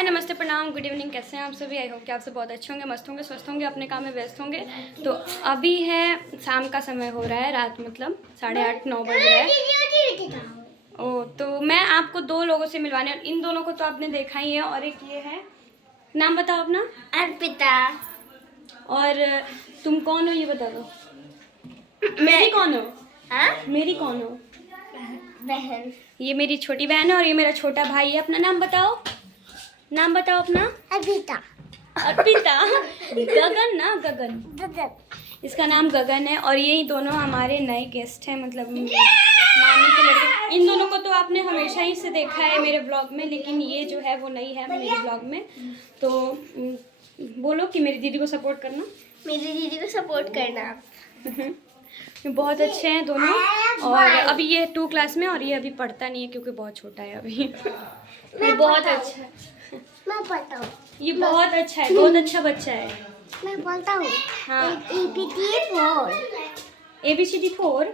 हाय नमस्ते प्रणाम good evening, कैसे हैं आप सभी। आई होप कि आप सब बहुत अच्छे होंगे, मस्त होंगे, स्वस्थ होंगे, अपने काम में व्यस्त होंगे। तो अभी है शाम का समय हो रहा है, रात मतलब 8:30-9 बज रहा है। ओ तो मैं आपको दो लोगों से मिलवाने, और इन दोनों को तो आपने देखा ही है, और एक ये है। नाम बताओ अपना। अर्पिता। और तुम कौन हो ये बता दो। मेरी कौन हो? हाँ? मेरी कौन हो? बहन। ये मेरी छोटी बहन है और ये मेरा छोटा भाई है। अपना नाम बताओ, नाम बताओ अपना। अर्पिता। अर्पिता। गगन ना, गगन। गगन। इसका नाम गगन है। और ये दोनों हमारे नए गेस्ट हैं, मतलब मामी के लड़के। इन दोनों को तो आपने हमेशा ही से देखा है मेरे ब्लॉग में, लेकिन ये जो है वो नई है मेरे ब्लॉग में। तो बोलो कि मेरी दीदी को सपोर्ट करना। मेरी दीदी को सपोर्ट करना। बहुत अच्छे हैं दोनों। और अभी ये 2 क्लास में, और ये अभी पढ़ता नहीं है क्योंकि बहुत छोटा है अभी। ये बहुत अच्छा है। मैं पढ़ता हूँ। ये बहुत अच्छा है, बहुत अच्छा बच्चा है। मैं बोलता हूँ। हाँ। ABCD4। ABCD 4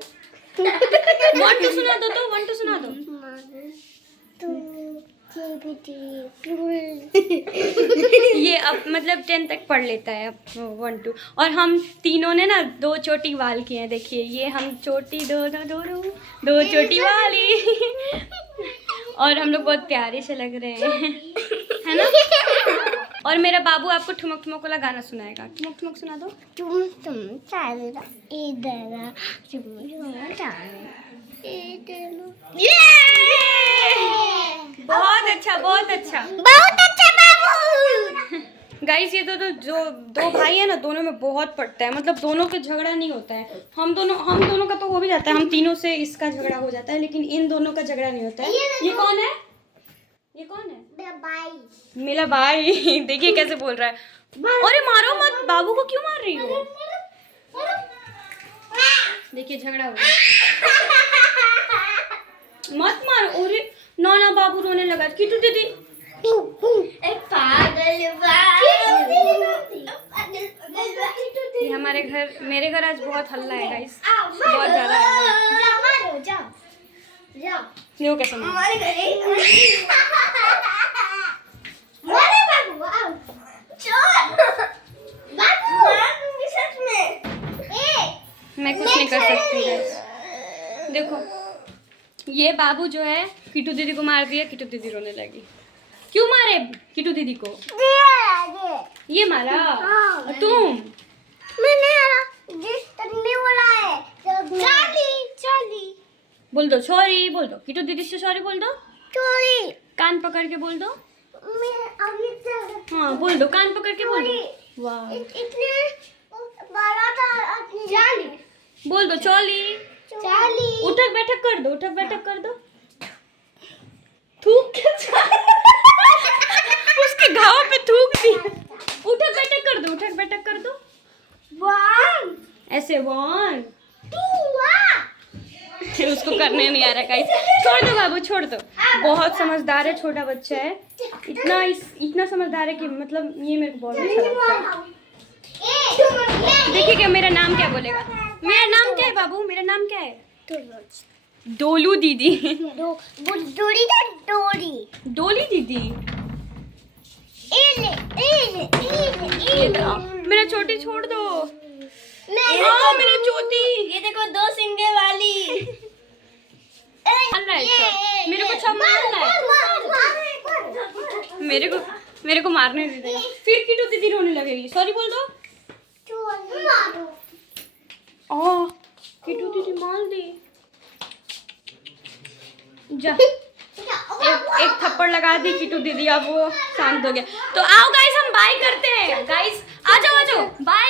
1 2 सुना दो, तो 1 2 सुना दो। 1 ये अब मतलब 10 तक पढ़ लेता है अब 1 2। और हम तीनों ने ना 2 चोटी वाल किए हैं, देखिए ये हम चोटी दो चोटी वाली। और हम लोग बहुत प्यारे से लग रहे हैं, है ना। और मेरा बाबू आपको ठुमक ठुमक वाला गाना सुनाएगा। ठुमक ठुमक सुना दो। तुम चालेगा इधर बहुत अच्छा, बहुत अच्छा, बहुत अच्छा बाबू। गाइस। ये तो जो 2 भाई है ना, दोनों में बहुत पड़ता है, मतलब दोनों के झगड़ा नहीं होता है। हम दोनों का तो हो भी जाता है, हम तीनों से इसका झगड़ा हो जाता है, लेकिन इन दोनों का झगड़ा नहीं होता है। ये कौन है? ये कौन है? मेरा भाई। देखिए कैसे बोल रहा है। अरे मारो मत, बाबू को क्यों मार रही हो? देखिए झगड़ा हो रहा है। मत मारो। अरे ना बाबू रोने लगा। किटू दीदी एक पागल ये हमारे घर, मेरे घर आज बहुत हल्ला है गाइस, बहुत ज्यादा हल्ला है। देखो कैसे मार। मैं कुछ नहीं कर सकती गाइस। देखो ये बाबू जो है किटू दीदी को मार दिया, किटू दीदी रोने लगी। क्यों मारे किटू दीदी को? ये मारा। और तुम? बोल दो सॉरी, बोल दो किटू दीदी से सॉरी बोल दो। कान पकड़ के बोल दो। हाँ बोल दो, कान पकड़ के बोल दो। वाह, बोल दो चोली। उठक बैठक कर दो, उठक बैठक कर दो। थूक के उसके घाव पे थूक दी। उठक बैठक कर दो, उठक बैठक कर दो। ऐसे 1 उसको करने नहीं आ रहा गाइस। छोड़ दो बाबू, छोड़ दो। बहुत समझदार है, छोटा बच्चा है। इतना समझदार है कि मतलब ये मेरे को बहुत अच्छा लगता है। देखिए क्या मेरा नाम क्या बोलेगा। मेरा नाम क्या है बाबू? मेरा नाम क्या है? डोलू दीदी। डोली दीदी। ये तो मेरा छोटी छोड़ दो। मेरा चोटी। ये देखो 2 सिंगे वाली। मार रहा है सब। मेरे को सब मार रहा है। मेरे को मारने दे देगा, फिर किटू दीदी रोने लगेगी। सॉरी बोल दो। ओह किटू दीदी मार दी। जा एक थप्पड़ लगा दी किटू दीदी, अब वो शांत हो गया। तो आओ गाइस हम बाय करते हैं। गाइस आ जाओ बाय।